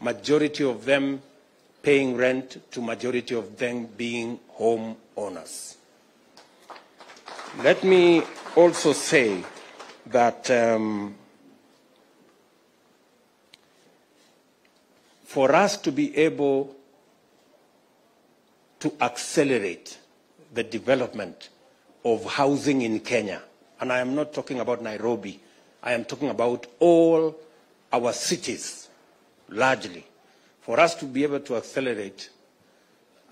Majority of them paying rent to majority of them being home owners. Let me also say that for us to be able to accelerate the development of housing in Kenya, and I am not talking about Nairobi, I am talking about all our cities largely, for us to be able to accelerate,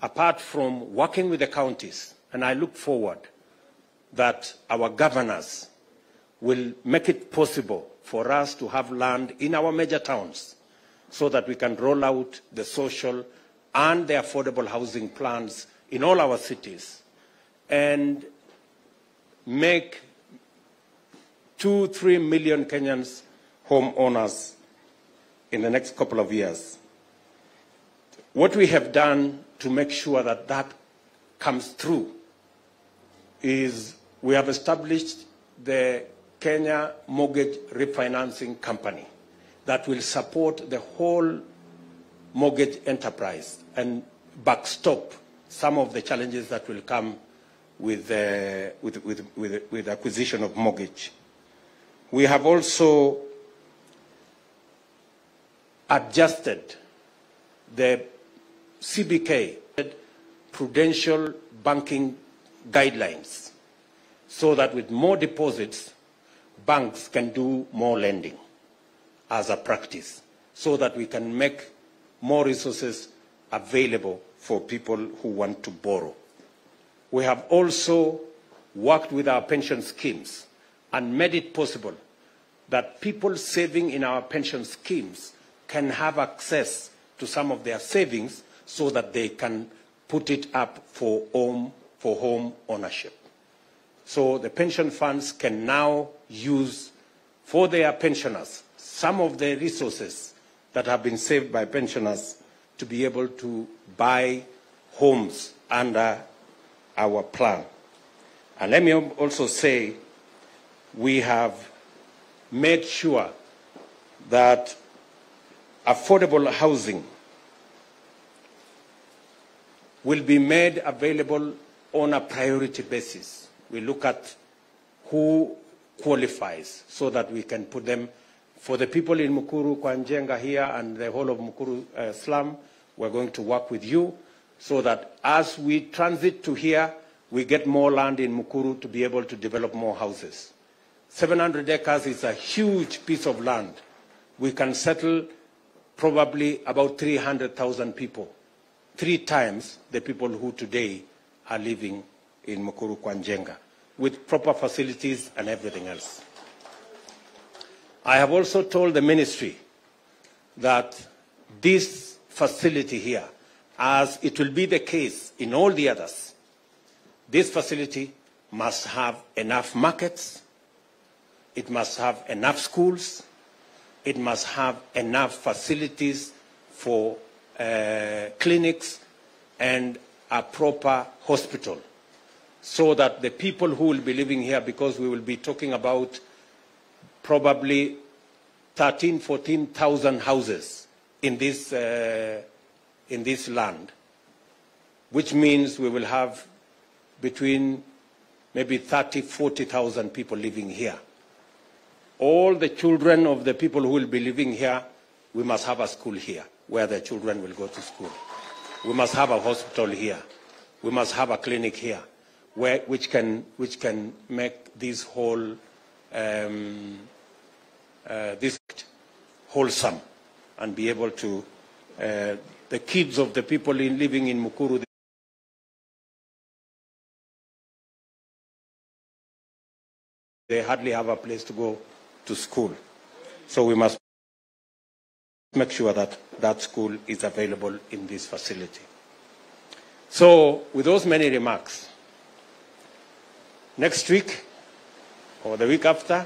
apart from working with the counties, and I look forward that our governors will make it possible for us to have land in our major towns so that we can roll out the social and the affordable housing plans in all our cities and make 2-3 million Kenyans homeowners in the next couple of years. What we have done to make sure that that comes through is we have established the Kenya Mortgage Refinancing Company that will support the whole mortgage enterprise and backstop some of the challenges that will come with acquisition of mortgage. We have also adjusted the CBK, prudential banking guidelines, so that with more deposits, banks can do more lending as a practice, so that we can make more resources available for people who want to borrow. We have also worked with our pension schemes and made it possible that people saving in our pension schemes can have access to some of their savings so that they can put it up for home ownership. So the pension funds can now use for their pensioners some of the resources that have been saved by pensioners to be able to buy homes under our plan. And let me also say, we have made sure that affordable housing will be made available on a priority basis. We look at who qualifies so that we can put them. For the people in Mukuru, Kwanjenga here and the whole of Mukuru slum, we're going to work with you so that as we transit to here, we get more land in Mukuru to be able to develop more houses. 700 acres is a huge piece of land. We can settle probably about 300,000 people, 3 times the people who today are living in Mukuru Kwanjenga, with proper facilities and everything else. I have also told the ministry that this facility here, as it will be the case in all the others, this facility must have enough markets, it must have enough schools, it must have enough facilities for clinics and a proper hospital, so that the people who will be living here, because we will be talking about probably 13,000, 14,000 houses in this land, which means we will have between maybe 30,000, 40,000 people living here. All the children of the people who will be living here, we must have a school here where the children will go to school. We must have a hospital here. We must have a clinic here, which can make this whole this wholesome and be able to the kids of the people living in Mukuru, they hardly have a place to go to school. So we must make sure that that school is available in this facility. So with those many remarks, next week or the week after,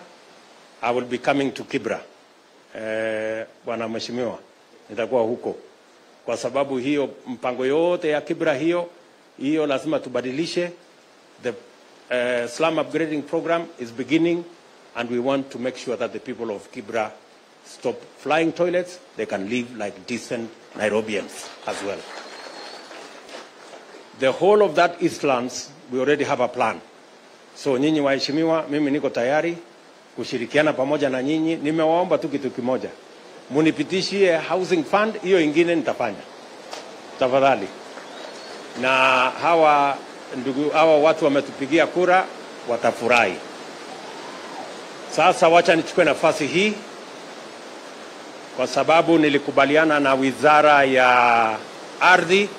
I will be coming to Kibra. Bwana Mheshimiwa, nitakuwa huko. Kwa sababu hiyo mpango yote ya Kibra hiyo lazima tubadilishe. The slum upgrading program is beginning, and we want to make sure that the people of Kibra stop flying toilets. They can live like decent Nairobians as well. The whole of that Eastlands, we already have a plan. So nyinyi waheshimiwa, mimi niko tayari kushirikiana pamoja na nyinyi. Nimewaomba tu kitu kimoja, munipitishie housing fund, hiyo ingine nitafanya tafadhali. Na hawa watu wametupigia kura, watafurahi. Sasa wacha nichukue nafasi hii, kwa sababu nilikubaliana na Wizara ya Ardhi,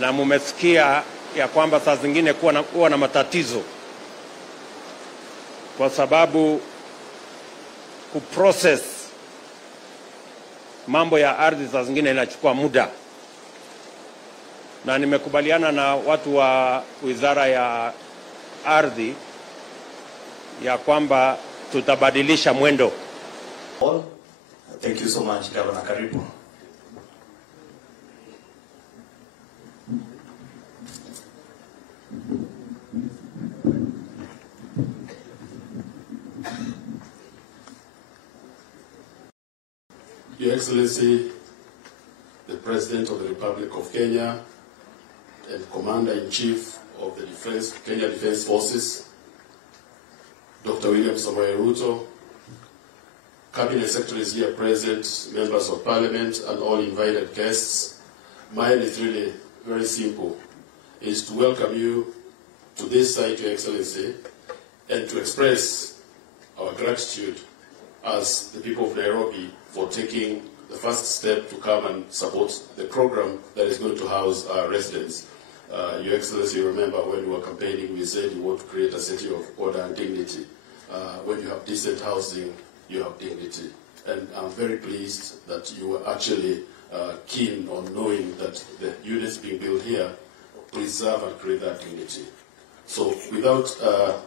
na mumesikia ya kwamba saa zingine kuwa na matatizo, kwa sababu kuprocess mambo ya ardhi saa zingine inachukua muda, na nimekubaliana na watu wa Wizara ya Ardhi ya kwamba tutabadilisha mwendo. Thank you so much, Governor. Karibu. Your Excellency, the President of the Republic of Kenya and Commander-in-Chief of the Kenya Defense Forces, Dr. William Samoei Ruto, Cabinet Secretaries here present, Members of Parliament, and all invited guests. Mine is really very simple, is to welcome you to this site, Your Excellency, and to express our gratitude as the people of Nairobi for taking the first step to come and support the program that is going to house our residents. Your Excellency, you remember when we were campaigning, we said you want to create a city of order and dignity. When you have decent housing, you have dignity. And I'm very pleased that you were actually keen on knowing that the units being built here preserve and create that dignity. So without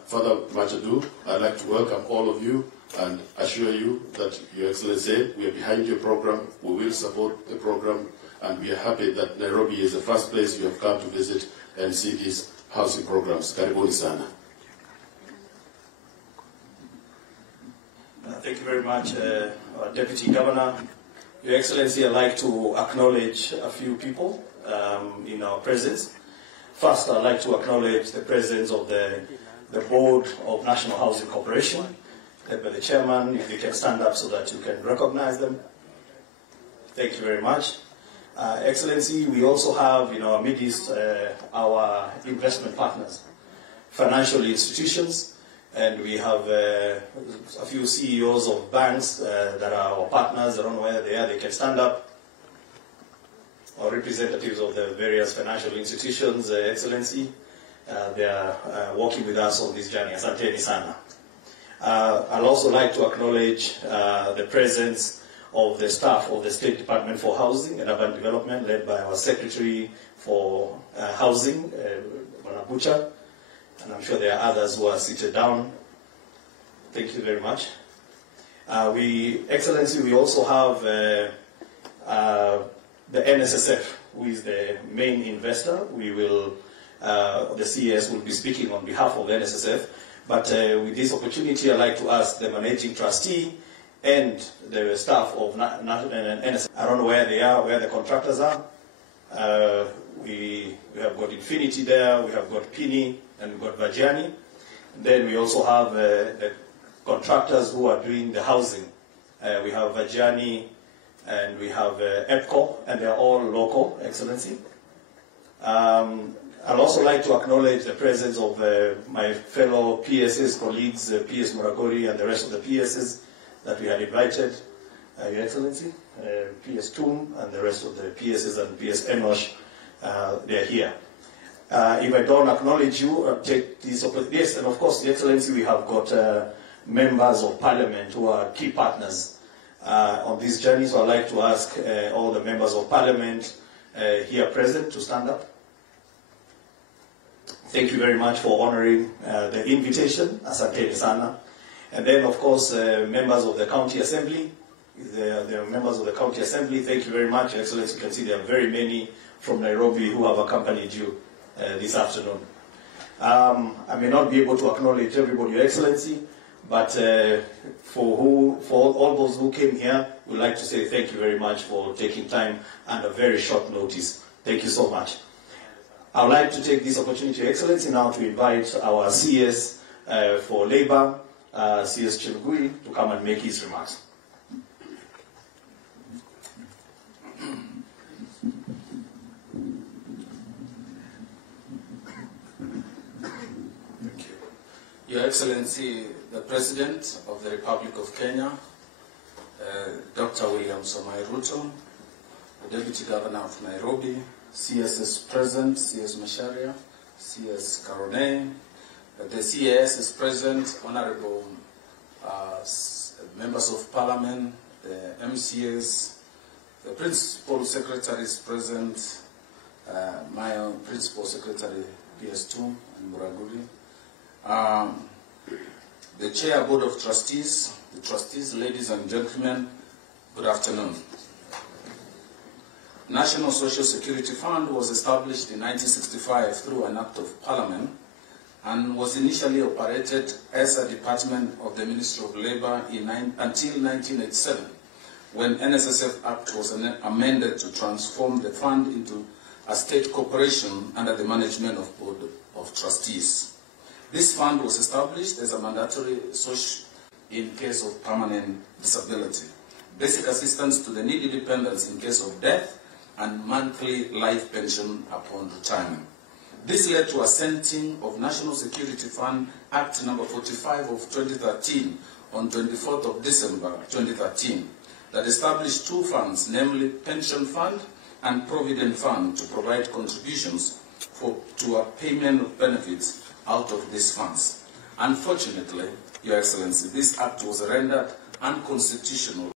further much ado, I'd like to welcome all of you and assure you that, Your Excellency, we are behind your program, we will support the program, and we are happy that Nairobi is the first place you have come to visit and see these housing programs. Karibuni sana. Thank you very much, Deputy Governor. Your Excellency, I'd like to acknowledge a few people in our presence. First, I'd like to acknowledge the presence of the Board of National Housing Corporation, led by the Chairman. If you can stand up so that you can recognize them. Thank you very much. Excellency, we also have in our midst our investment partners, financial institutions, and we have a few CEOs of banks that are our partners. I don't know where they are, they can stand up. Or representatives of the various financial institutions, Excellency, they are working with us on this journey. Asanteni sana. I'd also like to acknowledge the presence of the staff of the State Department for Housing and Urban Development, led by our Secretary for Housing, Manabucha, and I'm sure there are others who are seated down. Thank you very much. Excellency, we also have the NSSF, who is the main investor. We will, the CES will be speaking on behalf of the NSSF. But with this opportunity, I'd like to ask the managing trustee and the staff of NSSF. I don't know where they are, where the contractors are. We have got Infinity there, we have got Pini, and we've got Vajiani. Then we also have the contractors who are doing the housing. We have Vajiani, and we have EPCO, and they're all local, Excellency. I'd also like to acknowledge the presence of my fellow PSS colleagues, PS Muragori and the rest of the PSS that we had invited, Your Excellency, PS Toom and the rest of the PSS and PS Enosh, they're here. If I don't acknowledge you, I'll take this opportunity. Yes, and of course, Your Excellency, we have got members of Parliament who are key partners on this journey, so I'd like to ask all the members of Parliament here present to stand up. Thank you very much for honoring the invitation, Asante sana. And then, of course, members of the County Assembly. There are members of the County Assembly. Thank you very much, Your Excellency. You can see there are very many from Nairobi who have accompanied you this afternoon. I may not be able to acknowledge everybody, Your Excellency, but for all those who came here, we'd like to say thank you very much for taking time under very short notice. Thank you so much. I would like to take this opportunity, Your Excellency, now to invite our CS for Labour, CS Chilgui, to come and make his remarks. Your Excellency, the President of the Republic of Kenya, Dr. William Samoei Ruto, the Deputy Governor of Nairobi, CSS President, CS Macharia, CS Karone, the CAS is present, Honorable Members of Parliament, the MCAs, the Principal Secretary is present, my own Principal Secretary, PS2, and Muraguri. The Chair Board of Trustees, the trustees, ladies and gentlemen, good afternoon. National Social Security Fund was established in 1965 through an Act of Parliament and was initially operated as a department of the Ministry of Labour until 1987, when NSSF Act was amended to transform the fund into a state corporation under the management of Board of Trustees. This fund was established as a mandatory source in case of permanent disability, basic assistance to the needy dependents in case of death, and monthly life pension upon retirement. This led to a assenting of National Security Fund Act No. 45 of 2013 on 24th of December 2013 that established two funds, namely Pension Fund and Provident Fund, to provide contributions to a payment of benefits out of these funds. Unfortunately, Your Excellency, this act was rendered unconstitutional